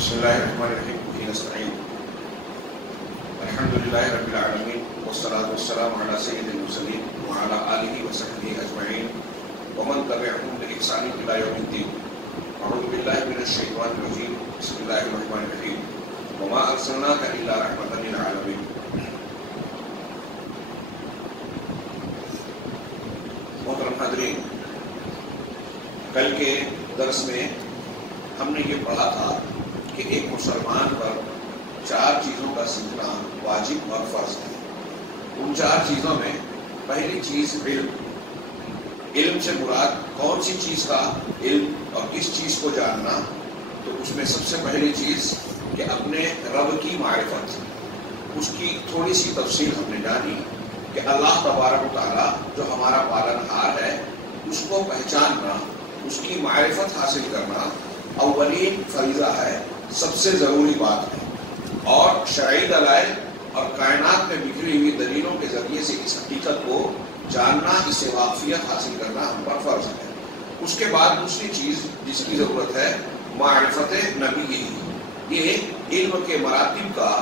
بسم الله الرحمن الرحيم وبه نستعين الحمد لله رب العالمين والصلاة والسلام على سيد المرسلين وعلى آله وصحبه أجمعين ومن تبعهم بإحسان إلى يوم الدين. أعوذ بالله من الشيطان الرجيم. بسم الله الرحمن الرحيم وما أرسلناك إلا رحمة للعالمين. محترم حاضرین، کل کے درس میں ہم نے یہ پڑھا تھا کہ ایک مسلمان پر 4 چیزوں کا سیکھنا واجب اور فرض ہے. ان 4 چیزوں میں پہلی چیز علم سے مراد کون سی چیز کا علم اور کس چیز کو جاننا؟ تو اس میں سب سے پہلی چیز کہ اپنے رب کی معرفت. اس کی تھوڑی سی تفصیل ہم نے جانی کہ اللہ تبارک و تعالیٰ جو ہمارا پالنہار ہے اس کو پہچاننا، اس کی معرفت حاصل کرنا اولین فریضہ ہے، سب سے ضروری بات ہے. اور شرعی دلائل اور کائنات میں بکھری ہوئی دلیلوں کے ذریعے سے اس حقیقت کو جاننا، اس سے واقفیت حاصل کرنا ہم پر فرض ہے. اس کے بعد دوسری چیز جس کی ضرورت ہے معرفت نبی. یہ علم کے مراتب کا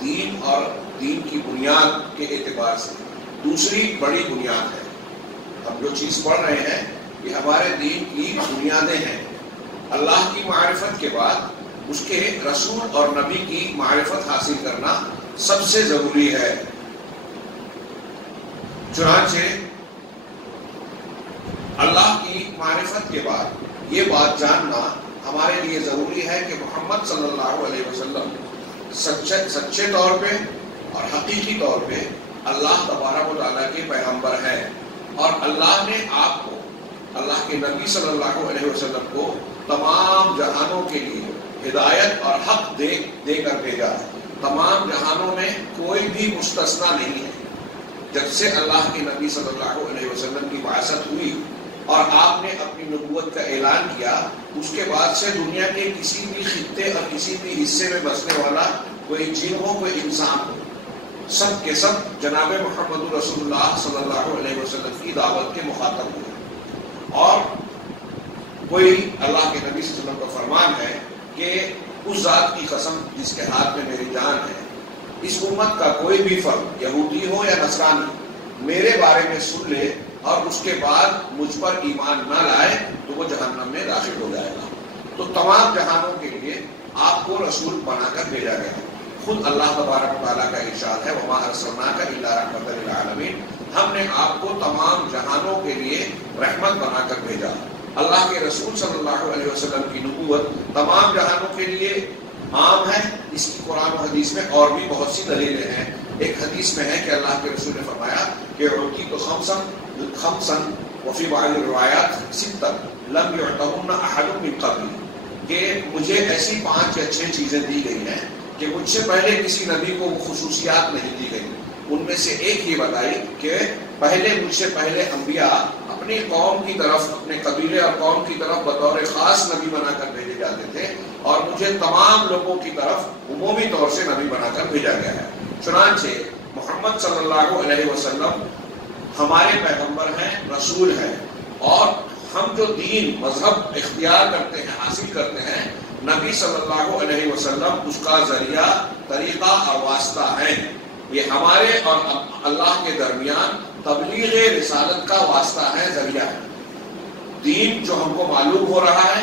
دین اور دین کی بنیاد کے اعتبار سے دوسری بڑی بنیاد ہے. ہم جو چیز پڑھ رہے ہیں یہ ہمارے دین کی بنیادیں ہیں. اللہ کی معرفت کے بعد اس کے رسول اور نبی کی معرفت حاصل کرنا سب سے ضروری ہے. چنانچہ اللہ کی معرفت کے بعد یہ بات جاننا ہمارے لیے ضروری ہے کہ محمد صلی اللہ علیہ وسلم سچے طور پہ اور حقیقی طور پہ اللہ تبارک و تعالیٰ کے پیغمبر ہیں، اور اللہ نے آپ کو، اللہ کے نبی صلی اللہ علیہ وسلم کو تمام جہانوں کے لیے ہدایت اور حق دے کر بھیجا ہے. تمام جہانوں میں کوئی بھی مستثنا نہیں ہے. جب سے اللہ کے نبی صلی اللہ علیہ وسلم کی بعثت ہوئی اور آپ نے اپنی نبوت کا اعلان کیا، اس کے بعد سے دنیا کے کسی بھی خطے اور کسی بھی حصے میں بسنے والا کوئی جن ہو، کوئی انسان ہو، سب کے سب جناب محمد رسول اللہ صلی اللہ علیہ وسلم کی دعوت کے مخاطب ہوئے. اور کوئی اللہ کے نبی صلی اللہ علیہ وسلم کا فرمان ہے کہ اس ذات کی قسم جس کے ہاتھ میں میری جان ہے، اس امت کا کوئی بھی فرد یہودی ہو یا نصرانی میرے بارے میں سن لے اور اس کے بعد مجھ پر ایمان نہ لائے تو وہ جہنم میں داخل ہو جائے گا. تو تمام جہانوں کے لیے آپ کو رسول بنا کر بھیجا گیا. خود اللہ تبارک و تعالیٰ کا ارشاد ہے وما ارسلناک الا رحمۃ للعالمین. ہم نے آپ کو تمام جہانوں کے لیے رحمت بنا کر بھیجا. اللہ کے رسول صلی اللہ علیہ وسلم کی نبوت تمام جہانوں کے لیے عام ہے. اس کی قرآن و حدیث میں اور بھی بہت سی دلیلیں ہیں. ایک حدیث میں ہے کہ اللہ کے رسول نے فرمایا کہ اعطیت خمسا وفی بعض الروایات ستا لم یعطہن احد من قبلی، کہ مجھے ایسی 5 یا 6 چیزیں دی گئی ہیں کہ مجھ سے پہلے کسی نبی کو وہ خصوصیات نہیں دی گئی. ان میں سے ایک یہ بتائی کہ مجھ سے پہلے انبیاء اپنی قوم کی طرف، اپنے قبیلے اور قوم کی طرف بطور خاص نبی بنا کر بھیجے جاتے تھے، اور مجھے تمام لوگوں کی طرف عمومی طور سے نبی بنا کر بھیجا گیا ہے. چنانچہ محمد صلی اللہ علیہ وسلم ہمارے پیغمبر ہیں، رسول ہیں، اور ہم جو دین مذہب اختیار کرتے ہیں، حاصل کرتے ہیں، نبی صلی اللہ علیہ وسلم اس کا ذریعہ، طریقہ اور واسطہ ہیں. یہ ہمارے اور اللہ کے درمیان تبلیغ رسالت کا واسطہ ہے، ذریعہ ہے. دین جو ہم کو معلوم ہو رہا ہے،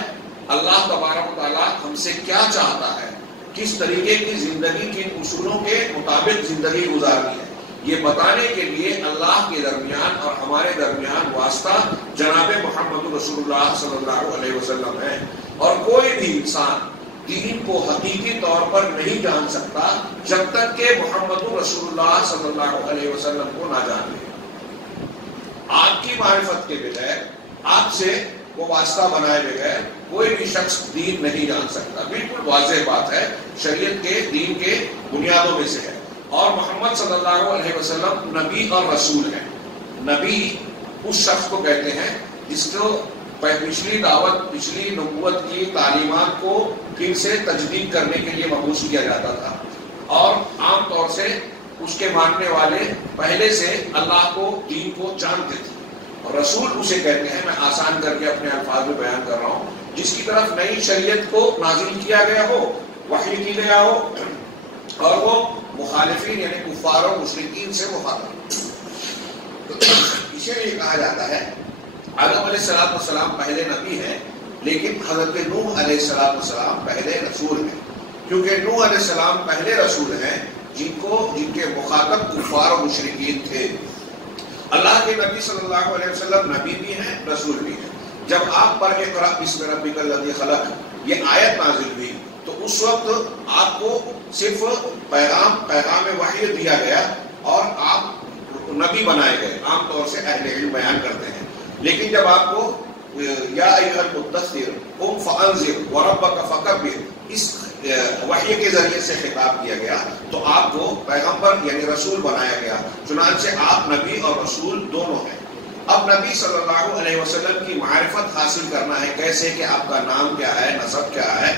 اللہ تبارک و تعالیٰ ہم سے کیا چاہتا ہے، کس طریقے کی زندگی، کن اصولوں کے مطابق زندگی گزارنی ہے، یہ بتانے کے لیے اللہ کے درمیان اور ہمارے درمیان واسطہ جناب محمد رسول اللہ صلی اللہ علیہ وسلم ہے. اور کوئی بھی انسان دین کو حقیقی طور پر نہیں جان سکتا جب تک کہ محمد رسول اللہ صلی اللہ علیہ وسلم کو نہ جان لے. آپ کی معرفت کے بغیر، آپ سے وہ واسطہ بنائے بغیر کوئی بھی شخص دین نہیں جان سکتا. بالکل واضح بات ہے، شریعت کے دین کے بنیادوں میں سے ہے. اور محمد صلی اللہ علیہ وسلم نبی اور رسول ہیں. نبی اس شخص کو کہتے ہیں جس کو پچھلی دعوت، پچھلی نبوت کی تعلیمات کو پھر سے تجدید کرنے کے لیے مبعوث کیا جاتا تھا، اور عام طور سے اس کے ماننے والے پہلے سے اللہ کو، دین کو جانتے تھے. اور رسول اسے کہتے ہیں، میں آسان کر کے اپنے الفاظ میں بیان کر رہا ہوں، جس کی طرف نئی شریعت کو نازل کیا گیا ہو وحی کی گیا ہو اور وہ مخالفین یعنی کفار و مشرکین سے مخاطب. اسی لیے کہا جاتا ہے آدم علیہ السلام پہلے نبی ہیں لیکن حضرت نوح علیہ السلام پہلے رسول ہیں، کیونکہ نوح علیہ السلام پہلے رسول ہیں جن کے مخاطب کفار و مشرکین تھے. اللہ کے نبی صلی اللہ علیہ وسلم نبی بھی ہیں رسول بھی ہیں. جب آپ پر اقرأ بسم ربک الذی خلق یہ آیت نازل ہوئی تو اس وقت آپ کو صرف پیغام وحی دیا گیا اور آپ نبی بنائے گئے. عام طور سے اہل علم بیان کرتے ہیں، لیکن جب آپ کو یا ایھا المدثر قم فانذر وربک فکبر اس وحی کے ذریعے سے خطاب کیا گیا تو آپ کو پیغمبر یعنی رسول بنایا گیا. چنانچہ آپ نبی اور رسول دونوں ہیں. اب نبی صلی اللہ علیہ وسلم کی معرفت حاصل کرنا ہے، کیسے کہ آپ کا نام کیا ہے، نسب کیا ہے،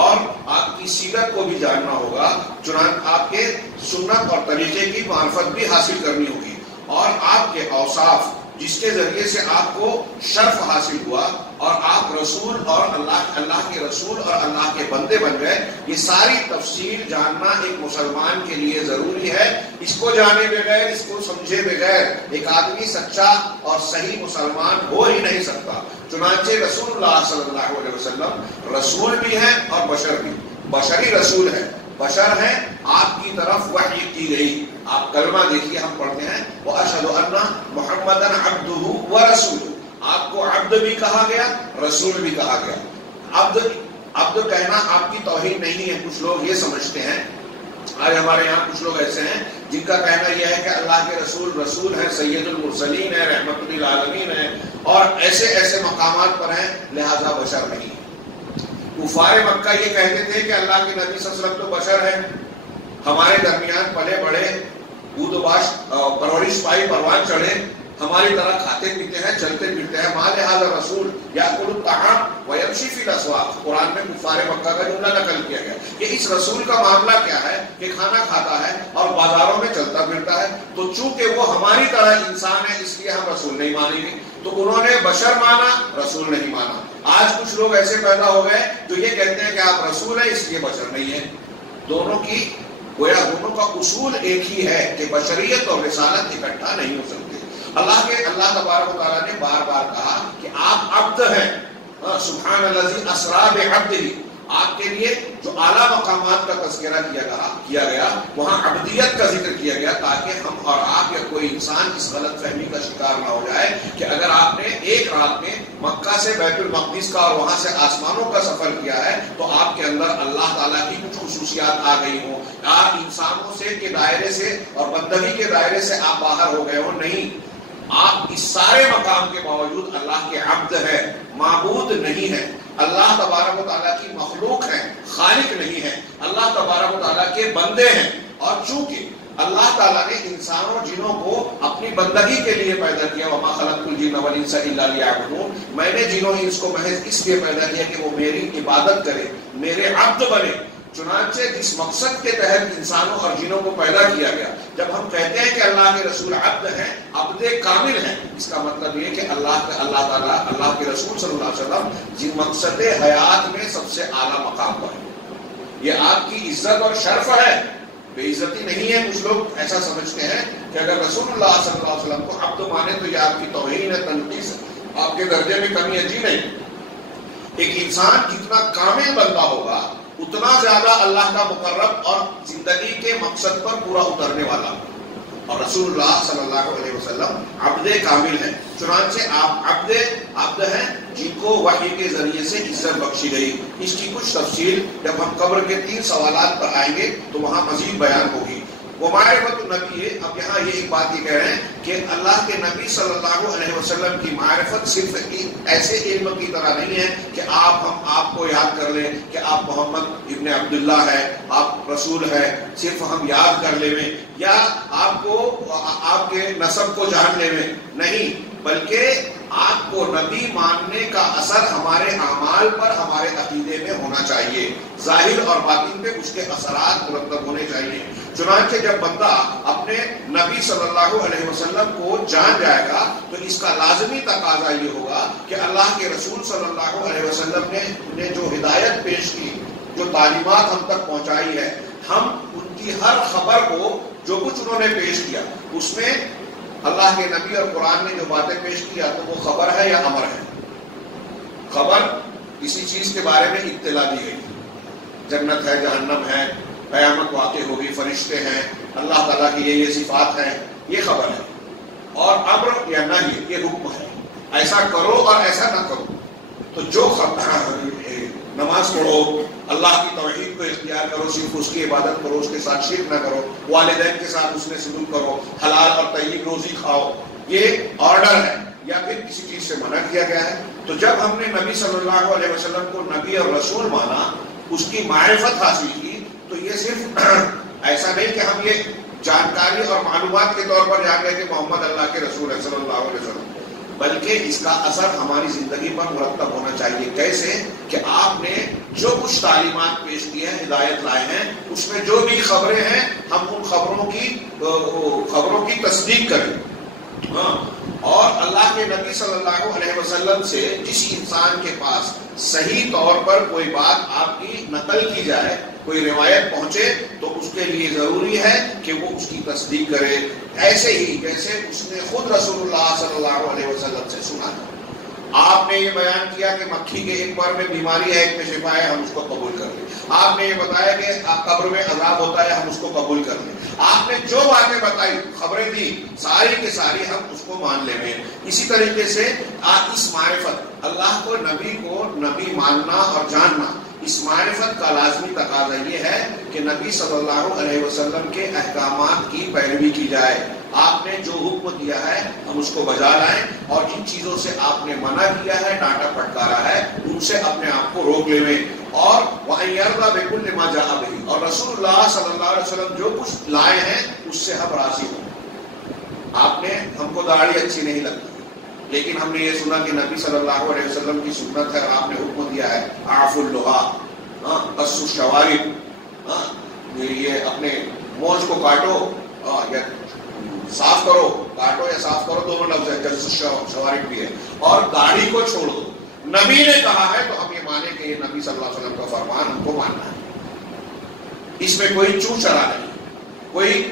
اور آپ کی سیرت کو بھی جاننا ہوگا. چنانچہ آپ کے سنت اور طریقے کی معرفت بھی حاصل کرنی ہوگی، اور آپ کے اوصاف جس کے ذریعے سے آپ کو شرف حاصل ہوا اور آپ رسول اور اللہ کے رسول اور اللہ کے بندے بن گئے، یہ ساری تفصیل جاننا ایک مسلمان کے لیے ضروری ہے. اس کو جانے بغیر، اس کو سمجھے بغیر ایک آدمی سچا اور صحیح مسلمان ہو ہی نہیں سکتا. چنانچہ رسول اللہ صلی اللہ علیہ وسلم رسول بھی ہیں اور بشر بھی. بشری رسول ہے، بشر ہیں، آپ کی طرف وحی کی گئی. آپ کلمہ دیکھیے ہم پڑھتے ہیں وَأَشْهَدُ أَنَّ مُحَمَّدًا عَبْدُهُ وَرَسُولُهُ. آپ کو عبد بھی کہا گیا، رسول بھی کہا گیا. عبد کہنا آپ کی توہین نہیں ہے. کچھ لوگ یہ سمجھتے ہیں، آج ہمارے یہاں کچھ لوگ ایسے ہیں جن کا کہنا یہ ہے کہ اللہ کے رسول ہیں، سید المرسلین ہیں، رحمت للعالمین ہیں، اور ایسے مقامات پر ہیں، لہذا بشر نہیں. کفار مکہ یہ کہتے تھے کہ اللہ کے نبی صلی اللہ علیہ وسلم تو بشر ہیں، ہمارے درمیان پلے بڑے، بود و باش پرورش پائی، پروان چڑھے، ہماری طرح کھاتے پیتے ہیں، چلتے پھرتے ہیں. ما لہذا رسول یاکل الطعام ویمشی فی الاسواق. قرآن میں کفار مکہ کا جملہ نقل کیا گیا کہ اس رسول کا معاملہ کیا ہے کہ کھانا کھاتا ہے اور بازاروں میں چلتا پھرتا ہے. تو چونکہ وہ ہماری طرح انسان ہے اس لیے ہم رسول نہیں مانیں گے. تو انہوں نے بشر مانا، رسول نہیں مانا. آج کچھ لوگ ایسے پیدا ہو گئے جو یہ کہتے ہیں کہ آپ رسول ہیں اس لیے بشر نہیں ہیں. دونوں کا اصول ایک ہی ہے کہ بشریت اور رسالت اکٹھا نہیں ہو سکتے. اللہ تبارک و تعالیٰ نے بار بار کہا کہ آپ عبد ہیں. سبحان الذی اسری بعبدہ. آپ کے لیے جو اعلیٰ مقامات کا تذکرہ کیا گیا وہاں عبدیت کا ذکر کیا گیا تاکہ ہم اور آپ یا کوئی انسان اس غلط فہمی کا شکار نہ ہو جائے کہ اگر آپ نے ایک رات میں مکہ سے بیت المقدس کا اور وہاں سے آسمانوں کا سفر کیا ہے تو آپ کے اندر اللہ تعالیٰ کی کچھ خصوصیات آ گئی ہوں. آپ انسانوں سے کے دائرے سے اور بندگی کے دائرے سے آپ باہر ہو گئے ہو. نہیں، آپ اس سارے مقام کے باوجود اللہ کے عبد ہے، معبود نہیں ہے. اللہ تبارک و تعالیٰ کی مخلوق ہے، خالق نہیں ہے. اللہ تبارک و تعالیٰ کے بندے ہیں، اور چونکہ اللہ تعالیٰ نے انسانوں جنوں کو اپنی بندگی کے لیے پیدا کیا، وما خلقت الجن والانس الا لیعبدون. میں نے جنوں انس کو محض اس لیے پیدا کیا کہ وہ میری عبادت کرے، میرے عبد بنے. چنانچہ جس مقصد کے تحت انسانوں اور جنوں کو پیدا کیا گیا، جب ہم کہتے ہیں کہ اللہ کے رسول عبد ہیں، عبد کامل ہیں، اس کا مطلب یہ کہ اللہ تعالیٰ اللہ کے رسول صلی اللہ علیہ وسلم جن مقصد حیات میں سب سے اعلیٰ مقام پر ہے. یہ آپ کی عزت اور شرف ہے، بے عزتی نہیں ہے. کچھ لوگ ایسا سمجھتے ہیں کہ اگر رسول اللہ صلی اللہ علیہ وسلم کو عبد مانے تو یہ آپ کی توہین ہے، تنقیص ہے، آپ کے درجے میں کمی ہے. جی نہیں. ایک انسان جتنا کامل بندہ ہوگا اتنا زیادہ اللہ کا مقرب اور زندگی کے مقصد پر پورا اترنے والا. اور رسول اللہ صلی اللہ علیہ وسلم عبد کامل ہیں. چنانچہ آپ عبد ہیں جن کو وحی کے ذریعے سے عزت بخشی گئی. اس کی کچھ تفصیل جب ہم قبر کے 3 سوالات پر آئیں گے تو وہاں مزید بیان ہوگی. وہ معرفت النبی. اب یہاں یہ ایک بات یہ کہہ رہے ہیں کہ اللہ کے نبی صلی اللہ علیہ وسلم کی معرفت صرف ایسے علم کی طرح نہیں ہے کہ ہم آپ کو یاد کر لیں کہ آپ محمد ابن عبداللہ ہے، آپ رسول ہے، صرف ہم یاد کر لیں یا آپ کو آپ کے نسب کو جان لیں. نہیں، بلکہ آپ کو نبی ماننے کا اثر ہمارے اعمال پر، ہمارے عقیدے میں ہونا چاہیے. ظاہر اور باطن پہ اس کے اثرات مرتب ہونے چاہیے. چنانچہ جب بندہ اپنے نبی صلی اللہ علیہ وسلم کو جان جائے گا تو اس کا لازمی تقاضا یہ ہوگا کہ اللہ کے رسول صلی اللہ علیہ وسلم نے جو ہدایت پیش کی جو تعلیمات ہم تک پہنچائی ہے، ہم ان کی ہر خبر کو جو کچھ انہوں نے پیش کیا اس میں اللہ کے نبی اور قرآن نے جو باتیں پیش کیا تو وہ خبر ہے یا امر ہے؟ خبر کسی چیز کے بارے میں اطلاع دی گئی، جنت ہے، جہنم ہے، قیامت واقع ہوگی، فرشتے ہیں، اللہ تعالیٰ کی یہ صفات ہیں، یہ خبر ہے. اور امر یا نہی یہ حکم ہے، ایسا کرو اور ایسا نہ کرو. تو جو نماز پڑھو، اللہ کی توحید کو اختیار کرو، صرف اس کی عبادت کرو، اس کے ساتھ شرک نہ کرو، والدین کے ساتھ اس نے سلوک کرو، حلال اور طیب روزی کھاؤ، یہ آرڈر ہے یا پھر کسی چیز سے منع کیا گیا ہے. تو جب ہم نے نبی صلی اللہ علیہ وسلم کو نبی اور رسول مانا، اس کی معرفت حاصل کی، تو یہ صرف ایسا نہیں کہ ہم یہ جانکاری اور معلومات کے طور پر جان گئے کہ محمد اللہ کے رسول ہے صلی اللہ علیہ وسلم، بلکہ اس کا اثر ہماری زندگی پر مرتب ہونا چاہیے. کیسے؟ کہ آپ نے جو کچھ تعلیمات پیش کی ہیں، ہدایت لائے ہیں، اس میں جو بھی خبریں ہیں ہم ان خبروں کی تصدیق کریں. اور اللہ کے نبی صلی اللہ علیہ وسلم سے جس انسان کے پاس صحیح طور پر کوئی بات آپ کی نقل کی جائے، کوئی روایت پہنچے، تو اس کے لیے ضروری ہے کہ وہ اس کی تصدیق کرے، ایسے ہی جیسے اس نے خود رسول اللہ صلی اللہ علیہ وسلم سے سنا. آپ نے یہ بیان کیا کہ مکھی کے ایک بار میں بیماری ہے، ایک میں شفا ہے، ہم اس کو قبول کر لیں. آپ نے یہ بتایا کہ قبر میں عذاب ہوتا ہے، ہم اس کو قبول کر لیں. آپ نے جو باتیں بتائی، خبریں دی، ساری کی ساری ہم اس کو مان لیں گے. اسی طریقے سے اس معرفت، اللہ کو نبی ماننا اور جاننا، اس معرفت کا لازمی تقاضا یہ ہے کہ نبی صلی اللہ علیہ وسلم کے احکامات کی پیروی کی جائے. آپ نے جو حکم دیا ہے ہم اس کو بجا لائیں، اور جن چیزوں سے آپ نے منع کیا ہے، ڈانٹا پھٹکارا ہے، ان سے اپنے آپ کو روک لیں. اور وَأَن يَرْضَى بِكُلِّ مَا جَاءَ بِهِ، اور رسول اللہ صلی اللہ علیہ وسلم جو کچھ لائے ہیں اس سے ہم راضی ہوں. آپ نے ہم کو داڑھی اچھی نہیں لگتی، لیکن ہم نے یہ سنا کہ نبی صلی اللہ علیہ وسلم کی سنت ہے، اور آپ نے حکم دیا ہے اعفوا اللحى، قصوا الشوارب، یہ اپنے مونچھ کو کاٹو یا صاف کرو، کاٹو یا صاف کرو دونوں لفظ ہے، قصوا الشوارب بھی ہے، اور داڑھی کو چھوڑ دو. نبی نے کہا ہے تو ہم یہ مانیں کہ یہ نبی صلی اللہ علیہ وسلم کا فرمان ہم کو ماننا ہے. اس میں کوئی چو چرا نہیں، کوئی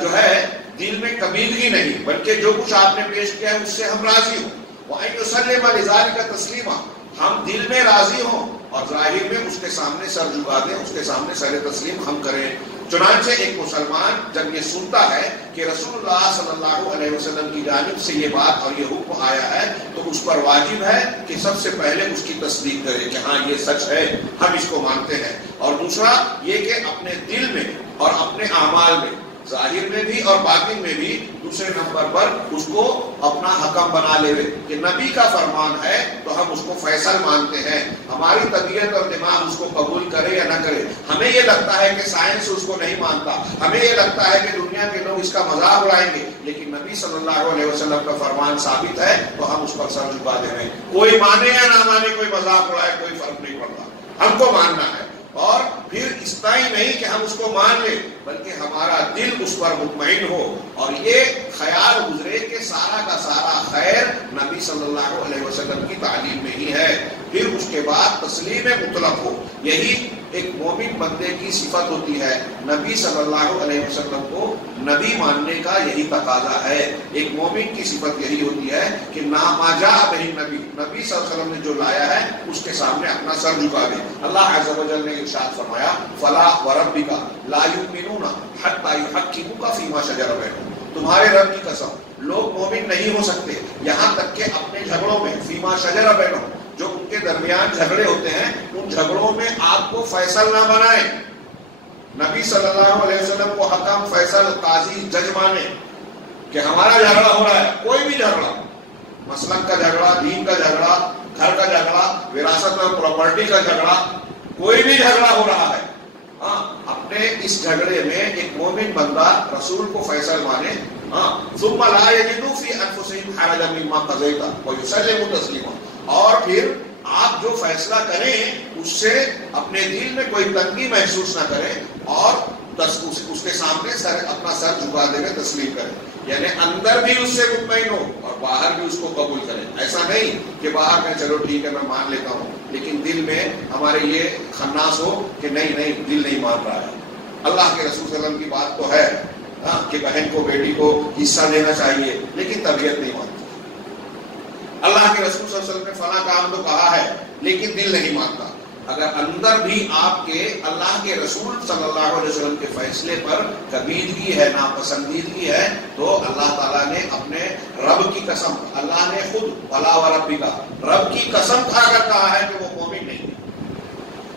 جو ہے دل میں کبیلگی نہیں، بلکہ جو کچھ آپ نے پیش کیا ہے اس سے ہم راضی ہوں. وَأَن يُسَلِّمَ لِذَلِكَ تَسْلِيمًا، ہم دل میں راضی ہوں اور ظاہر میں اس کے سامنے سر جھکا دیں، اس کے سامنے سر تسلیم ہم کریں. چنانچہ ایک مسلمان جب یہ سنتا ہے کہ رسول اللہ صلی اللہ علیہ وسلم کی جانب سے یہ بات اور یہ حکم آیا ہے، تو اس پر واجب ہے کہ سب سے پہلے اس کی تصدیق کرے کہ ہاں یہ سچ ہے، ہم اس کو مانتے ہیں. اور دوسرا یہ کہ اپنے دل میں اور اپنے اعمال میں، ظاہر میں بھی اور باطن میں بھی، دوسرے نمبر پر اس کو اپنا حکم بنا لے کہ نبی کا فرمان ہے تو ہم اس کو فیصل مانتے ہیں. ہماری طبیعت اور دماغ اس کو قبول کرے یا نہ کرے، ہمیں یہ لگتا ہے کہ سائنس اس کو نہیں مانتا، ہمیں یہ لگتا ہے کہ دنیا کے لوگ اس کا مذاق اڑائیں گے، لیکن نبی صلی اللہ علیہ وسلم کا فرمان ثابت ہے تو ہم اس پر سر جھکا دیں گے. کوئی مانے یا نہ مانے، کوئی مذاق اڑائے، کوئی فرق نہیں پڑتا، ہم کو ماننا ہے. اور پھر اتنا ہی نہیں کہ ہم اس کو مان لیں، بلکہ ہمارا دل اس پر مطمئن ہو اور یہ خیال گزرے کہ سارا کا سارا خیر نبی صلی اللہ علیہ وسلم کی تعلیم میں ہی ہے. پھر اس کے بعد تسلیم مطلق ہو. یہی ایک مومن بندے کی صفت ہوتی ہے. نبی صلی اللہ علیہ وسلم کو نبی ماننے کا یہی تقاضا ہے. ایک مومن کی صفت یہی ہوتی ہے کہ ما جاء بہ نبی، نبی صلی اللہ علیہ وسلم نے جو لایا ہے اس کے سامنے اپنا سر جھکا دے. اللہ عز و جل نے ارشاد فرمایا فلا وربک لا یؤمنون حتی یحکموک فیما شجر بینہم، تمہارے رب کی قسم لوگ مومن نہیں ہو سکتے یہاں تک کہ اپنے جھگڑوں میں، فیما شجر بینہم، جو ان کے درمیان جھگڑے ہوتے ہیں، ان جھگڑوں میں آپ کو فیصل نہ بنائیں. نبی صلی اللہ علیہ وسلم کو حکم، فیصل، قاضی، جج مانے کہ ہمارا جھگڑا ہو رہا ہے، کوئی بھی جھگڑا، مسلک کا جھگڑا، دین کا جھگڑا، گھر کا جھگڑا، وراثت اور پراپرٹی کا جھگڑا، کوئی بھی جھگڑا ہو رہا ہے، اپنے اس جھگڑے میں ایک مومن بندہ رسول کو فیصل مانے. ثم لا یجدوا فی انفسہم حرجا مما قضیت ویسلموا تسلیما، اور پھر آپ جو فیصلہ کریں اس سے اپنے دل میں کوئی تنگی محسوس نہ کریں اور اس کے سامنے اپنا سر جھکا دے کر تسلیم کریں. یعنی اندر بھی اس سے مطمئن ہو اور باہر بھی اس کو قبول کریں. ایسا نہیں کہ باہر میں چلو ٹھیک ہے میں مان لیتا ہوں لیکن دل میں ہمارے یہ خناس ہو کہ نہیں دل نہیں مان رہا ہے. اللہ کے رسول صلی اللہ علیہ وسلم کی بات تو ہے کہ بہن کو بیٹی کو حصہ دینا چاہیے لیکن طبیعت نہیں مانتی. اللہ کے رسول صلی اللہ علیہ وسلم نے فلاں کام تو کہا ہے لیکن دل نہیں مانتا. اگر اندر بھی آپ کے اللہ کے رسول صلی اللہ علیہ وسلم کے فیصلے پر کبیدگی ہے, ناپسندیدگی ہے, تو اللہ تعالیٰ نے اپنے رب کی قسم, اللہ نے خود بلا و ربی کا رب کی قسم کھا کر کہا ہے کہ وہ مومن نہیں.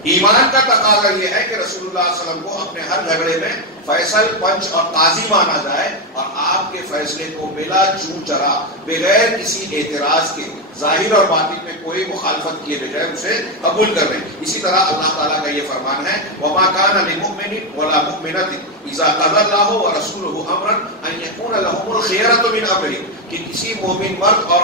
ایمان کا تقاضا یہ ہے کہ رسول اللہ صلی اللہ علیہ وسلم کو اپنے ہر جھگڑے میں فیصل, پنچ اور قاضی مانا جائے اور آپ کے فیصلے کو بلا چون چرا, بغیر کسی اعتراض کے, ظاہر اور باطن میں کوئی مخالفت کیے بغیر اسے قبول کر لیں. اسی طرح اللہ تعالیٰ کا یہ فرمان ہے وَمَا كَانَ لِمُؤْمِنٍ وَلَا مُؤْمِنَةٍ إِذَا قَضَى اللَّهُ وَرَسُولُهُ أَمْرًا أَن يَكُونَ لَهُمُ الْخِيَرَةُ مِنْ أَمْرِهِمْ, کہ کسی مومن مرد اور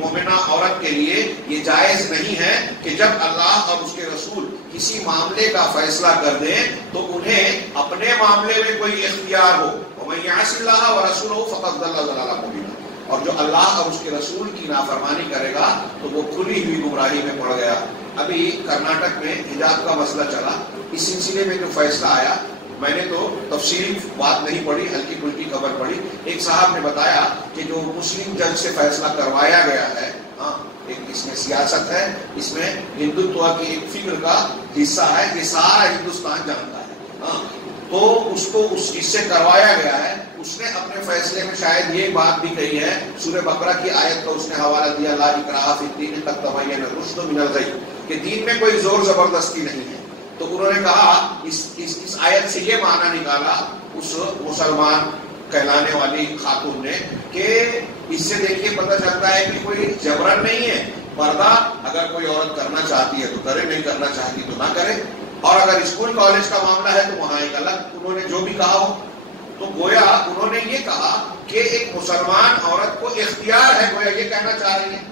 مومنہ عورت کے لیے یہ جائز نہیں ہے کہ جب اللہ اور اس کے رسول کسی معاملے کا فیصلہ کر دیں تو انہیں اپنے معاملے میں کوئی اختیار ہو. وَمَن يَعْصِ اللَّهَ وَرَسُولَهُ فَقَدْ ضَلَّ ضَلَالًا مُبِينًا, اور جو اللہ اور اس کے رسول کی نافرمانی کرے گا تو وہ کھلی ہوئی گمراہی میں پڑ گیا. ابھی کرناٹک میں حجاب کا مسئلہ چلا, اس سلسلے میں جو فیصلہ آیا, میں نے تو تفصیلی بات نہیں پڑھی, ہلکی پھلکی خبر پڑھی. ایک صاحب نے بتایا کہ جو مسلم جج سے فیصلہ کروایا گیا ہے, اس میں سیاست ہے, اس میں ہندوتوا کی ایک فکر کا حصہ ہے, یہ سارا ہندوستان جانتا ہے, تو اس کو اس سے کروایا گیا ہے. اس نے اپنے فیصلے میں شاید یہ بات بھی کہی ہے, سورہ بقرہ کی آیت کا اس نے حوالہ دیا, لا اکراہ فی الدین قد تبین الرشد من الغی, کہ دین میں کوئی زور زبردستی نہیں ہے. تو انہوں نے کہا اس آیت سے یہ معنی نکالا اس مسلمان کہلانے والی خاتون نے کہ اس سے دیکھیے پتہ چلتا ہے کہ کوئی جبرن نہیں ہے, پردہ اگر کوئی عورت کرنا چاہتی ہے تو کرے, نہیں کرنا چاہتی تو نہ کرے. اور اگر اسکول کالج کا معاملہ ہے تو وہاں ایک الگ, انہوں نے جو بھی کہا ہو. تو گویا انہوں نے یہ کہا کہ ایک مسلمان عورت کو اختیار ہے, گویا یہ کہنا چاہ رہی ہے,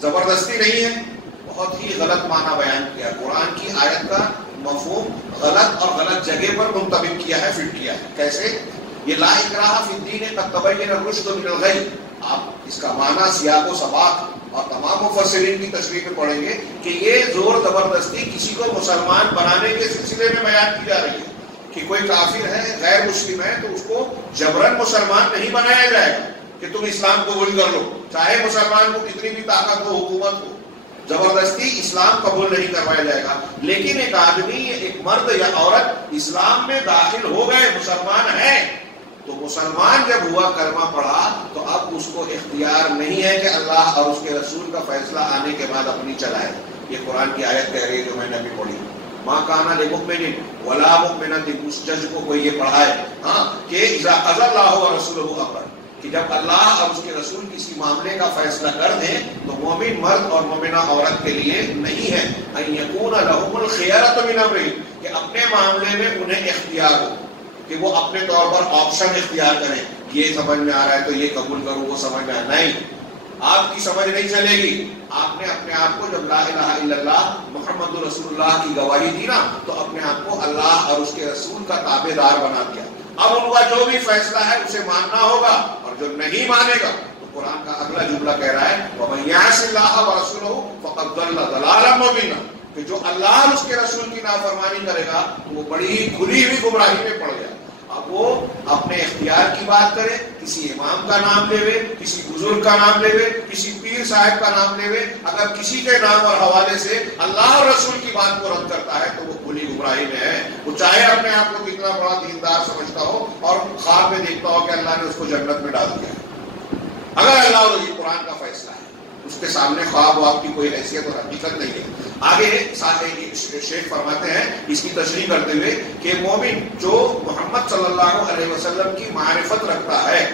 زبردستی نہیں ہے. بہت ہی غلط معنی بیان کیا, قرآن کی آیت کا مفہوم غلط اور غلط جگہ پر منطبق کیا ہے, فٹ کیا ہے. کیسے؟ یہ لا اکراہ فی الدین قد تبین الرشد من الغی, آپ اس کا معنی سیاق و سباق اور تمام مفسرین کی تشریح میں پڑھیں گے کہ یہ زور زبردستی کسی کو مسلمان بنانے کے سلسلے میں بیان کی جا رہی ہے کہ کوئی کافر ہے, غیر مسلم ہے, تو اس کو جبرن مسلمان نہیں بنایا جائے گا کہ تم اسلام قبول کر لو, چاہے مسلمان کو کتنی بھی طاقت ہو, حکومت ہو, زبردستی اسلام قبول نہیں کروایا جائے گا. لیکن ایک آدمی, ایک مرد یا عورت اسلام میں داخل ہو گئے, مسلمان ہے, تو مسلمان جب ہوا, کلمہ پڑھا, تو اب اس کو اختیار نہیں ہے کہ اللہ اور اس کے رسول کا فیصلہ آنے کے بعد اپنی چلائے. یہ قرآن کی آیت کہہ رہی ہے جو میں نے ابھی پڑھی, ماں کانا لمؤمن ولا مؤمنۃ, اس جج کو کوئی یہ پڑھائے کہ اذا قضى اللہ ورسولہ امرا, کہ جب اللہ اور اس کے رسول کسی معاملے کا فیصلہ کر دیں تو مومن مرد اور مومنہ عورت کے لیے نہیں ہے ان یکون لهم الخیارۃ من امرہم, کہ اپنے معاملے میں انہیں اختیار ہو, کہ وہ اپنے طور پر آپشن اختیار کریں, یہ سمجھ میں آ رہا ہے تو یہ قبول کروں, وہ سمجھ میں نہیں. آپ کی سمجھ نہیں چلے گی. آپ نے اپنے آپ کو جب لا الہ الا اللہ محمد رسول اللہ کی گواہی دی نا, تو اپنے آپ کو اللہ اور اس کے رسول کا تابع دار بنا دیا. اب ان کا جو بھی فیصلہ ہے اسے ماننا ہوگا, اور جو نہیں مانے گا تو قرآن کا اگلا جملہ کہہ رہا ہے وَمَن يَعْصِ اللَّهَ وَرَسُولَهُ فَقَدْ ضَلَّ ضَلَالًا مُبِينًا, کہ جو اللہ اور اس کے رسول کی نافرمانی کرے گا تو وہ بڑی کھلی ہوئی گمراہی میں پڑ گیا. اب وہ اپنے اختیار کی بات کرے, کسی امام کا نام لے وے, کسی بزرگ کا نام لے وے, کسی پیر صاحب کا نام لے وے, اگر کسی کے نام اور حوالے سے اللہ اور رسول کی بات کو رد کرتا ہے تو وہ کھلی گمراہی میں ہے. وہ چاہے اپنے آپ کو کتنا بڑا دیندار سمجھتا ہو اور خواب میں دیکھتا ہو کہ اللہ نے اس کو جنت میں ڈال دیا, اگر اللہ اور یہ قرآن کا فیصلہ ہے, اس کے سامنے خواب و آپ کی کوئی حیثیت اور حقیقت نہیں ہے. آگے شیخ فرماتے ہیں اس کی تشریح کرتے ہوئے کہ مومن جو محمد صلی اللہ علیہ وسلم کی معرفت رکھتا ہے,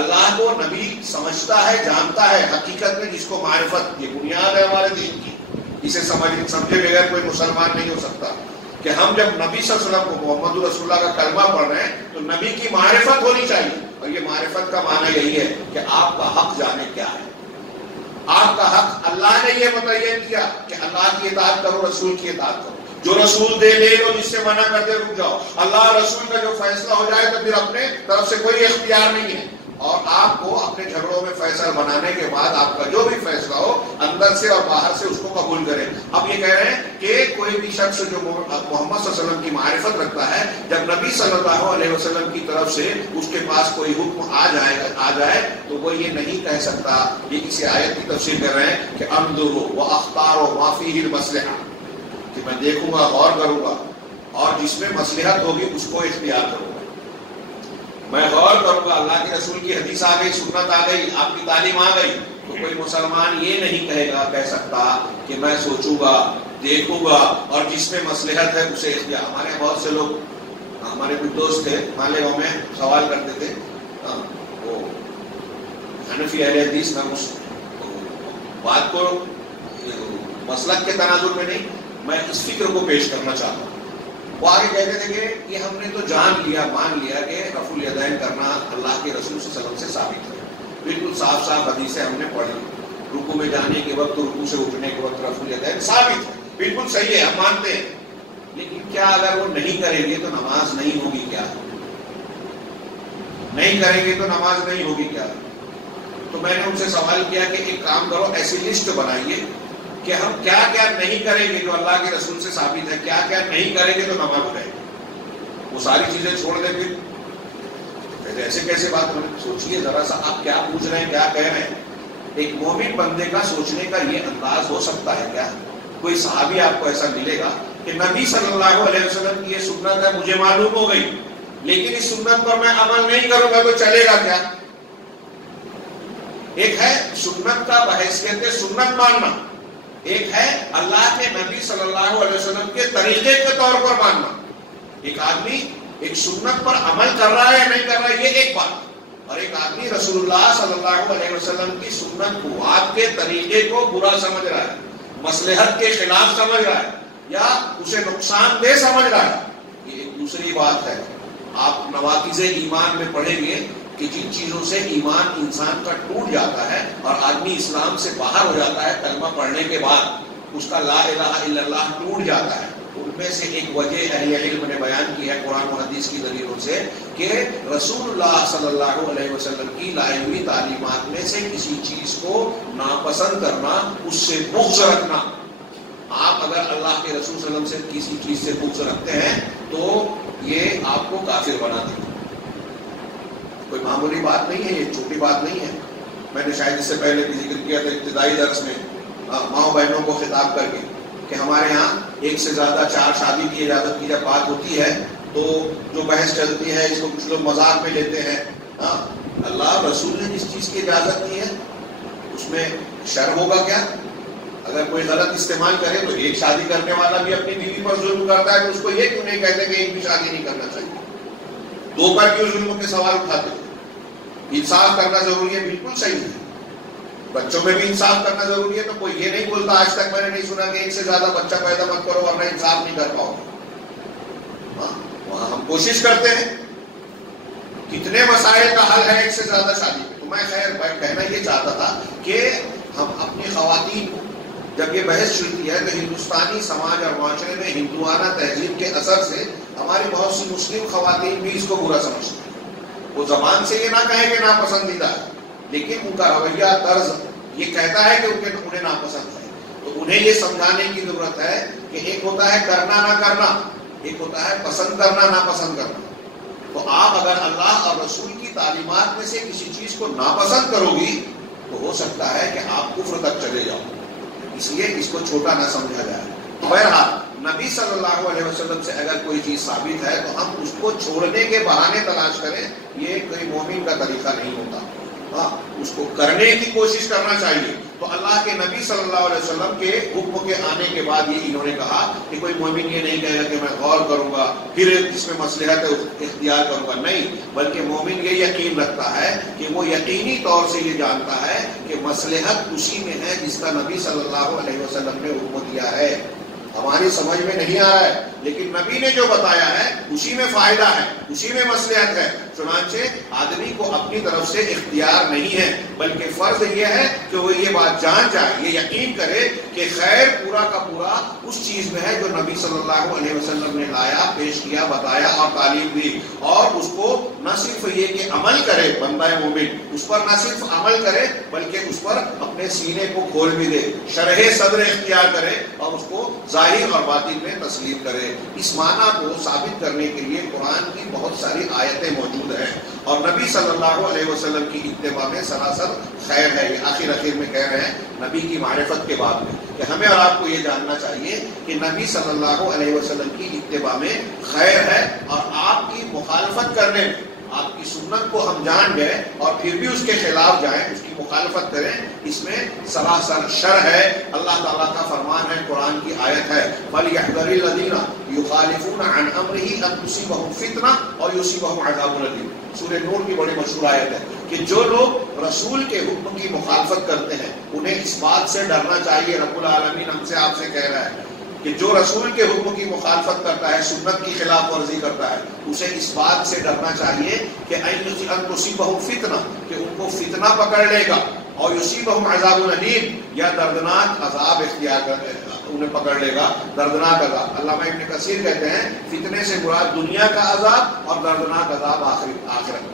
اللہ کو نبی سمجھتا ہے, جانتا ہے, حقیقت میں جس کو معرفت, یہ بنیاد ہے ہمارے دین کی, اسے سمجھے بغیر کوئی مسلمان نہیں ہو سکتا. کہ ہم جب نبی صلی اللہ علیہ وسلم کو محمد رسول اللہ کا کلمہ پڑھ رہے ہیں تو نبی کی معرفت ہونی چاہیے, اور یہ معرفت کا معنی یہی ہے کہ آپ کا حق جانے کیا ہے. آپ کا حق اللہ نے یہ متعین کیا کہ اللہ کی اطاعت کرو, رسول کی اطاعت کرو, جو رسول دے لے لو, جس سے منع کر دے رک جاؤ. اللہ رسول کا جو فیصلہ ہو جائے تو پھر اپنے طرف سے کوئی اختیار نہیں ہے. اور آپ کو اپنے جھگڑوں میں فیصلہ بنانے کے بعد آپ کا جو بھی فیصلہ ہو اندر سے اور باہر سے اس کو قبول کریں. اب یہ کہہ رہے ہیں کہ کوئی بھی شخص جو محمد صلی اللہ علیہ وسلم کی معرفت رکھتا ہے، جب نبی صلی اللہ علیہ وسلم کی طرف سے اس کے پاس کوئی حکم آ جائے تو وہ یہ نہیں کہہ سکتا. یہ کسی آیت کی تفسیر کر رہے ہیں کہ انظر واختار ما فیہ المصلحہ، کہ میں دیکھوں گا، غور کروں گا، اور جس میں مصلحت ہوگی اس کو اختیار کروں گا. میں غور کروں گا، اللہ کے رسول کی حدیث آ گئی، سنت آ گئی، آپ کی تعلیم آ گئی، تو کوئی مسلمان یہ نہیں کہہ سکتا کہ میں سوچوں گا، دیکھوں گا، اور جس میں مصلحت ہے اسے اختیار. ہمارے بہت سے لوگ، ہمارے کچھ دوست تھے مالیگاؤں میں، سوال کرتے تھے، وہ حنفی اہل حدیث، میں اس بات کو مسلک کے تناظر میں نہیں، میں اس فکر کو پیش کرنا چاہتا ہوں. وہ آگے کہتے تھے کہ یہ ہم نے تو مان لیا کہ رفع الیدین کرنا اللہ کے رسول صلی اللہ علیہ وسلم سے ثابت ہے. بالکل صاف صاف حدیثیں ہم نے پڑھی، رکوع میں جانے کے وقت، رکوع سے اٹھنے کے وقت رفع الیدین ثابت ہے، بالکل صحیح ہے، ہم مانتے ہیں. لیکن کیا اگر وہ نہیں کریں گے تو نماز نہیں ہوگی کیا؟ نہیں کریں گے تو نماز نہیں ہوگی کیا؟ تو میں نے ان سے سوال کیا کہ ایک کام کرو، ایسی لسٹ بنائیے کہ ہم کیا کیا نہیں کریں گے جو اللہ کے رسول سے ثابت ہے، کیا کیا نہیں کریں گے تو نماز ہو جائے گی. وہ ساری چیزیں چھوڑ دیں پھر ایسے کیسے بات؟ سوچیے ذرا سا، آپ کیا پوچھ رہے ہیں، کیا کہہ رہے ہیں. ایک مومن بندے کا سوچنے کا یہ انداز ہو سکتا ہے کیا؟ کوئی صحابی آپ کو ایسا ملے گا کہ نبی صلی اللہ علیہ وسلم کی یہ سنت ہے، مجھے معلوم ہو گئی، لیکن اس سنت پر میں عمل نہیں کروں گا تو چلے گا کیا؟ ایک ہے سنت کا بحیثیت سنت ماننا، ایک ہے اللہ کے نبی صلی اللہ علیہ وسلم کے طریقے کے طور پر ماننا. ایک آدمی ایک سنت پر عمل کر رہا ہے یا نہیں کر رہا ہے، یہ ایک بات. اور ایک آدمی رسول اللہ صلی اللہ علیہ وسلم کی سنت کو، آپ کے طریقے کو برا سمجھ رہا ہے، مصلحت کے خلاف سمجھ رہا ہے، یا اسے نقصان دہ سمجھ رہا ہے، یہ ایک دوسری بات ہے. آپ نواقض ایمان میں پڑھیں گے کہ جن چیزوں سے ایمان انسان کا ٹوٹ جاتا ہے اور آدمی اسلام سے باہر ہو جاتا ہے کلمہ پڑھنے کے بعد، اس کا لا الہ الا اللہ ٹوٹ جاتا ہے. ان میں سے ایک وجہ اہل علم نے بیان کی ہے قرآن و حدیث کی دلیلوں سے کہ رسول اللہ صلی اللہ علیہ وسلم کی لائی ہوئی تعلیمات میں سے کسی چیز کو ناپسند کرنا، اس سے بغض رکھنا. آپ اگر اللہ کے رسول صلی اللہ علیہ وسلم سے کسی چیز سے بغض رکھتے ہیں تو یہ آپ کو کافر بنا دے گا. کوئی معمولی بات نہیں ہے، یہ چھوٹی بات نہیں ہے. میں نے شاید اس سے پہلے بھی ذکر کیا تھا ابتدائی درس میں، ماؤں بہنوں کو خطاب کر کے، کہ ہمارے ہاں ایک سے زیادہ 4 شادی کی اجازت کی جب بات ہوتی ہے تو جو بحث چلتی ہے اس کو کچھ لوگ مذاق میں لیتے ہیں. اللہ رسول نے جس چیز کی اجازت دی ہے اس میں شر ہوگا کیا؟ اگر کوئی غلط استعمال کرے تو ایک شادی کرنے والا بھی اپنی بیوی پر ظلم کرتا ہے تو اس کو یہ کیوں نہیں کہتے کہ ایک بھی شادی نہیں کرنا چاہیے؟ 2 پر کیوں ظلم کے سوال اٹھاتے ہیں؟ انصاف کرنا ضروری ہے، بالکل صحیح ہے. بچوں میں بھی انصاف کرنا ضروری ہے، تو کوئی یہ نہیں بولتا، آج تک میں نے نہیں سنا کہ ایک سے زیادہ بچہ پیدا مت کرو ورنہ انصاف نہیں کر پاؤ گے. وہاں ہم کوشش کرتے ہیں. کتنے مسائل کا حل ہے ایک سے زیادہ شادی میں. تو میں خیر کہنا یہ چاہتا تھا کہ ہم اپنی خواتین کو، جب یہ بحث چلتی ہے تو ہندوستانی سماج اور معاشرے میں ہندوانہ تہذیب کے اثر سے ہماری بہت سی مسلم خواتین بھی اس کو برا سمجھتی ہیں. وہ زبان سے یہ نہ کہیں کہ ناپسندیدہ ہے، لیکن ان کا رویہ طرز یہ کہتا ہے کہ انہیں ناپسند ہے. تو انہیں یہ سمجھانے کی ضرورت ہے کہ ایک ہوتا ہے کرنا نہ کرنا، ایک ہوتا ہے پسند کرنا ناپسند کرنا. تو آپ اگر اللہ اور رسول کی تعلیمات میں سے کسی چیز کو ناپسند کرو گی تو ہو سکتا ہے کہ آپ کفر تک چلے جاؤ. اس لیے اس کو چھوٹا نہ سمجھا جائے. بہرحال نبی صلی اللہ علیہ وسلم سے اگر کوئی چیز ثابت ہے تو ہم اس کو چھوڑنے کے بہانے تلاش کریں، یہ کوئی مومن کا طریقہ نہیں ہوتا. اس کو کرنے کی کوشش کرنا چاہیے. تو اللہ کے نبی صلی اللہ علیہ وسلم کے حکم کے آنے کے بعد یہ انہوں نے کہا کہ کوئی مومن یہ نہیں کہے گا کہ میں غور کروں گا پھر اس میں مصلحت اختیار کروں گا، نہیں، بلکہ مومن یہ یقین رکھتا ہے کہ وہ یقینی طور سے یہ جانتا ہے کہ مصلحت اسی میں ہے جس کا نبی صلی اللہ علیہ وسلم نے حکم دیا ہے. ہماری سمجھ میں نہیں آ رہا ہے، لیکن نبی نے جو بتایا ہے اسی میں فائدہ ہے، اسی میں مصلحت ہے۔ چنانچہ آدمی کو اپنی طرف سے اختیار نہیں ہے، بلکہ فرض یہ ہے کہ وہ یہ بات جان جائے، یہ یقین کرے کہ خیر پورا کا پورا اس چیز میں ہے جو نبی صلی اللہ علیہ وسلم نے لایا، پیش کیا، بتایا اور تعلیم دی، اور اس کو نہ صرف یہ کہ عمل کرے بندہ مومن، اس پر نہ صرف عمل کرے بلکہ اس پر اپنے سینے کو کھول بھی دے، شرح صدر اختیار کرے اور اس کو ظاہر اور باطن میں تسلیم کرے۔ اس معنی کو ثابت کرنے کے لیے قرآن کی بہت ساری آیتیں موجود ہیں، اور نبی صلی اللہ علیہ وسلم کی اتباع میں سراسر خیر ہے۔ یہ آخر میں کہہ رہے ہیں نبی کی معرفت کے بعد میں کہ ہمیں اور آپ کو یہ جاننا چاہیے کہ نبی صلی اللہ علیہ وسلم کی اتباع میں خیر ہے، اور آپ کی مخالفت کرنے میں، آپ کی سنت کو ہم جان گئے اور پھر بھی اس کے خلاف جائیں، اس کی مخالفت کریں، اس میں سراسر شر ہے۔ اللہ تعالیٰ کا فرمان ہے، قرآن کی آیت ہے، فَلْيَحْذَرِ الَّذِينَ يُخَالِفُونَ عَنْ أَمْرِهِ أَن تُصِيبَهُمْ فِتْنَةٌ أَوْ يُصِيبَهُمْ عَذَابٌ أَلِيمٌ۔ سورہ نور کی بڑی مشہور آیت ہے کہ جو لوگ رسول کے حکم کی مخالفت کرتے ہیں انہیں اس بات سے ڈرنا چاہیے، رب العالمین ہم سے آپ سے کہہ رہا ہے کہ جو رسول کے حکم کی مخالفت کرتا ہے، سنت کی خلاف ورزی کرتا ہے، اسے اس بات سے ڈرنا چاہیے کہ ان تصیبہم فتنہ، کہ ان کو فتنہ پکڑ لے گا، اور یصیبہم عذاب الیم، یا دردناک عذاب اختیار کر لے گا، انہیں پکڑ لے گا دردناک عذاب۔ علامہ ابن کثیر کہتے ہیں فتنے سے مراد دنیا کا عذاب اور دردناک عذاب آخرت۔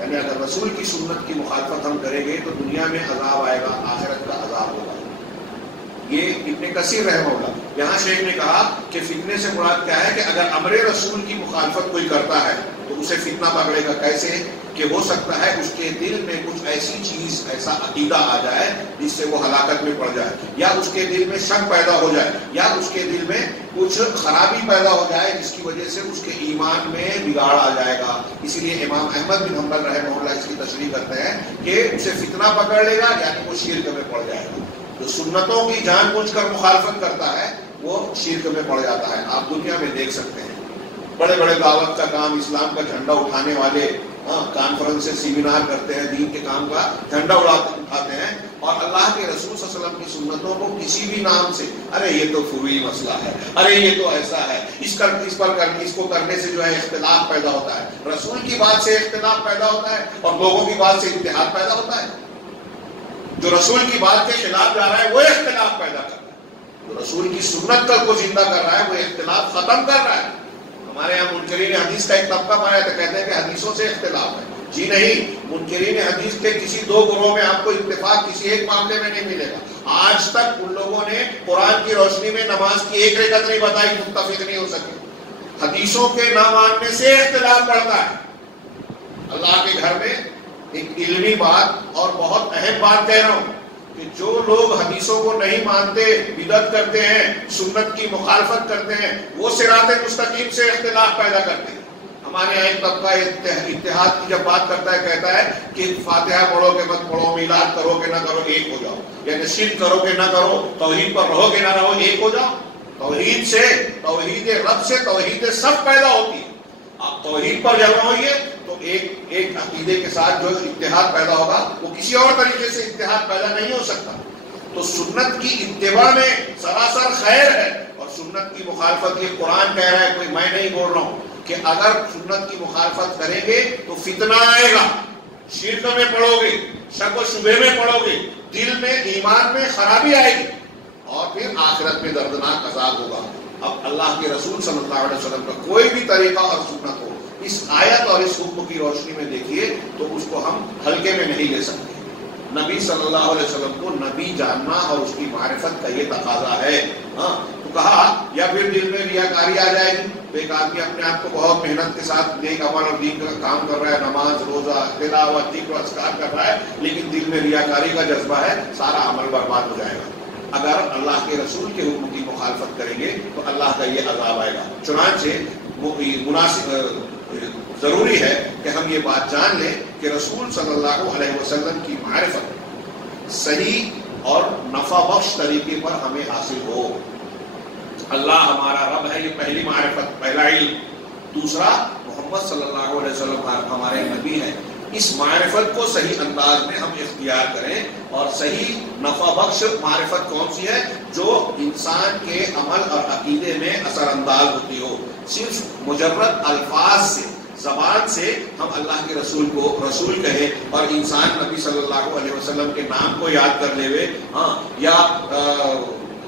یعنی اگر رسول کی سنت کی مخالفت ہم کریں گے تو دنیا میں عذاب آئے گا، آخرت کا عذاب ہوگا۔ یہ ابن کثیر رحمہ اللہ۔ یہاں شیخ نے کہا کہ فتنے سے مراد کیا ہے کہ اگر امر رسول کی مخالفت کوئی کرتا ہے تو اسے فتنہ پکڑے گا۔ کیسے؟ کہ ہو سکتا ہے اس کے دل میں کچھ ایسی چیز، ایسا عقیدہ آ جائے جس سے وہ ہلاکت میں پڑ جائے، یا اس کے دل میں شک پیدا ہو جائے، یا اس کے دل میں کچھ خرابی پیدا ہو جائے جس کی وجہ سے اس کے ایمان میں بگاڑ آ جائے گا۔ اسی لیے امام احمد بن حنبل رحمہ اللہ اس کی تشریح کرتے ہیں کہ اسے فتنہ پکڑ لے گا، یعنی وہ شرک میں پڑ جائے گا۔ جو سنتوں کی جان بوجھ کر مخالفت کرتا ہے وہ شرک میں پڑ جاتا ہے۔ آپ دنیا میں دیکھ سکتے ہیں بڑے بڑے دعوت کا کام، اسلام کا جھنڈا اٹھانے والے کانفرنس سے سیمینار کرتے ہیں، دین کے کام کا جھنڈا اٹھاتے ہیں، اور اللہ کے رسول صلی اللہ علیہ وسلم کی سنتوں کو کسی بھی نام سے، ارے یہ تو فروعی مسئلہ ہے، ارے یہ تو ایسا ہے، اس کو کرنے سے جو ہے اختلاف پیدا ہوتا ہے۔ رسول کی بات سے اختلاف پیدا ہوتا ہے اور لوگوں کی بات سے اتحاد پیدا ہوتا ہے۔ جو رسول کی بات کے خلاف جا رہا ہے وہ اختلاف پیدا کر رہا ہے، جو رسول کی سنت کو زندہ کر رہا ہے وہ اختلاف ختم کر رہا ہے۔ ہمارے یہاں منکرین حدیث کا ایک طبقہ پایا تو کہتے ہیں کہ حدیثوں سے اختلاف ہے۔ جی نہیں، منکرین حدیث کے کسی دو گروہ میں آپ کو اتفاق کسی ایک معاملے میں نہیں ملے گا۔ آج تک ان لوگوں نے قرآن کی روشنی میں نماز کی ایک رکعت نہیں بتائی، متفق نہیں ہو سکے۔ حدیثوں کے نہ ماننے سے اختلاف بڑھتا ہے۔ اللہ کے گھر میں ایک علمی بات اور بہت اہم بات کہہ رہا ہوں کہ جو لوگ حدیثوں کو نہیں مانتے، بدعت کرتے ہیں، سنت کی مخالفت کرتے ہیں، وہ صراط مستقیم سے اختلاف پیدا کرتے ہیں۔ ہمارے یہاں ایک طبقہ اتحاد کی جب بات کرتا ہے کہتا ہے کہ فاتحہ پڑھو کہ مت پڑھو، میلاد کرو کہ نہ کرو، ایک ہو جاؤ، یعنی شرک کرو کہ نہ کرو، توحید پر رہو کہ نہ رہو، ایک ہو جاؤ۔ توحید سے، توحید رب سے توحید سب پیدا ہوتی ہے۔ آپ توحید پر جمع ہوئیے تو ایک عقیدے کے ساتھ جو اتحاد پیدا ہوگا وہ کسی اور طریقے سے اتحاد پیدا نہیں ہو سکتا۔ تو سنت کی اتباع میں سراسر خیر ہے، اور سنت کی مخالفت یہ قرآن کہہ رہا ہے، کوئی میں نہیں بول رہا ہوں، کہ اگر سنت کی مخالفت کریں گے تو فتنہ آئے گا، شرک میں پڑو گے، شک و شبہ میں پڑو گے، دل میں ایمان میں خرابی آئے گی، اور پھر آخرت میں دردناک عذاب ہوگا۔ اب اللہ کے رسول صلی اللہ علیہ وسلم کا کوئی بھی طریقہ اور سنت ہو، اس آیت اور اس حکم کی روشنی میں دیکھیے تو اس کو ہم ہلکے میں نہیں لے سکتے۔ نبی صلی اللہ علیہ وسلم کو نبی جاننا اور اس کی معرفت کا یہ تقاضا ہے۔ تو کہا یا پھر دل میں ریاکاری آ جائے گی، تو ایک آدمی اپنے آپ کو بہت محنت کے ساتھ نیک عمل اور دین کا کام کر رہا ہے، نماز، روزہ، تلاوت، ذکر و اذکار کر رہا ہے، لیکن دل میں ریاکاری کا جذبہ ہے، سارا عمل برباد ہو جائے گا۔ اگر اللہ کے رسول کے حکم کی مخالفت کریں گے تو اللہ کا یہ عذاب آئے گا۔ چنانچہ ضروری ہے کہ ہم یہ بات جان لیں کہ رسول صلی اللہ علیہ وسلم کی معرفت صحیح اور نفع بخش طریقے پر ہمیں حاصل ہو۔ اللہ ہمارا رب ہے، یہ پہلی معرفت، پہلا علم۔ دوسرا، محمد صلی اللہ علیہ وسلم ہمارے نبی ہیں، اس معرفت کو صحیح انداز میں ہم اختیار کریں، اور صحیح نفع بخش معرفت کون سی ہے؟ جو انسان کے عمل اور عقیدے میں اثر انداز ہوتی ہو۔ صرف مجرد الفاظ سے، زبان سے ہم اللہ کے رسول کو رسول کہیں اور انسان نبی صلی اللہ علیہ وسلم کے نام کو یاد کر لے ہوئے یا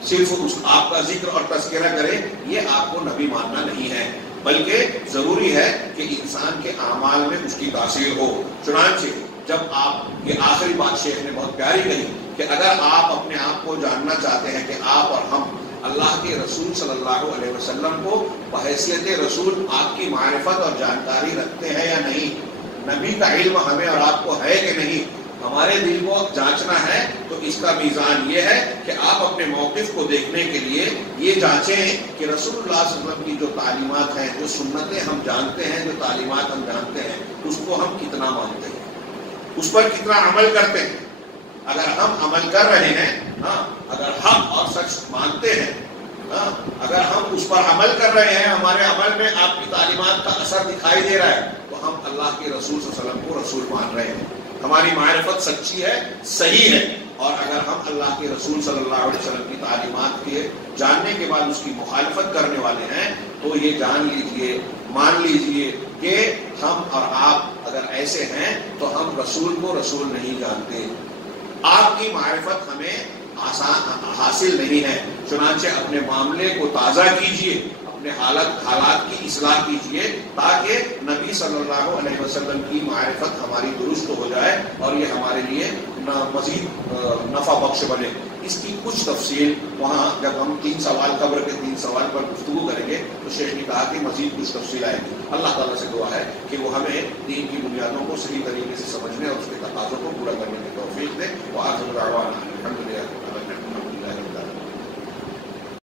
صرف آپ کا ذکر اور تذکرہ کرے، یہ آپ کو نبی ماننا نہیں ہے، بلکہ ضروری ہے کہ انسان کے اعمال میں اس کی تاثیر ہو۔ چنانچہ جب آپ، یہ آخری بات شیخ نے بہت پیاری کہی کہ اگر آپ اپنے آپ کو جاننا چاہتے ہیں کہ آپ اور ہم اللہ کے رسول صلی اللہ علیہ وسلم کو بحیثیت رسول آپ کی معرفت اور جانکاری رکھتے ہیں یا نہیں، نبی کا علم ہمیں اور آپ کو ہے کہ نہیں، ہمارے دل کو جانچنا ہے، تو اس کا میزان یہ ہے کہ آپ اپنے موقف کو دیکھنے کے لیے یہ جانچیں کہ رسول اللہ صلی اللہ علیہ وسلم کی جو تعلیمات ہیں، جو سنتیں ہم جانتے ہیں، جو تعلیمات ہم جانتے ہیں، اس کو ہم کتنا مانتے ہیں، اس پر کتنا عمل کرتے ہیں۔ اگر ہم عمل کر رہے ہیں، اگر حق اور سچ مانتے ہیں، اگر ہم اس پر عمل کر رہے ہیں، ہمارے عمل میں آپ کی تعلیمات کا اثر دکھائی دے رہا ہے، تو ہم اللہ کے رسول صلی اللہ علیہ وسلم کو رسول مان رہے ہیں، ہماری معرفت سچی ہے، صحیح ہے۔ اور اگر ہم اللہ کے رسول صلی اللہ علیہ وسلم کی تعلیمات کے جاننے کے بعد اس کی مخالفت کرنے والے ہیں، تو یہ جان لیجئے، مان لیجئے کہ ہم اور آپ اگر ایسے ہیں تو ہم رسول کو رسول نہیں جانتے، آپ کی معرفت ہمیں آسان حاصل نہیں ہے۔ چنانچہ اپنے معاملے کو تازہ کیجئے، اپنے حالات کی اصلاح کیجئے، تاکہ نبی صلی اللہ علیہ وسلم کی معرفت ہماری درست ہو جائے اور یہ ہمارے لیے مزید نفع بخش بنے۔ اس کی کچھ تفصیل وہاں جب ہم 3 سوال قبر کے 3 سوال پر گفتگو کریں گے تو شیخ نے کہا کہ مزید کچھ تفصیل آئے گی۔ اللہ تعالیٰ سے دعا ہے کہ وہ ہمیں دین کی بنیادوں کو صحیح طریقے سے سمجھنے اور اس کے تقاضوں کو پورا کرنے کی توفیق دے۔ وآخر دعوانا الحمد للہ۔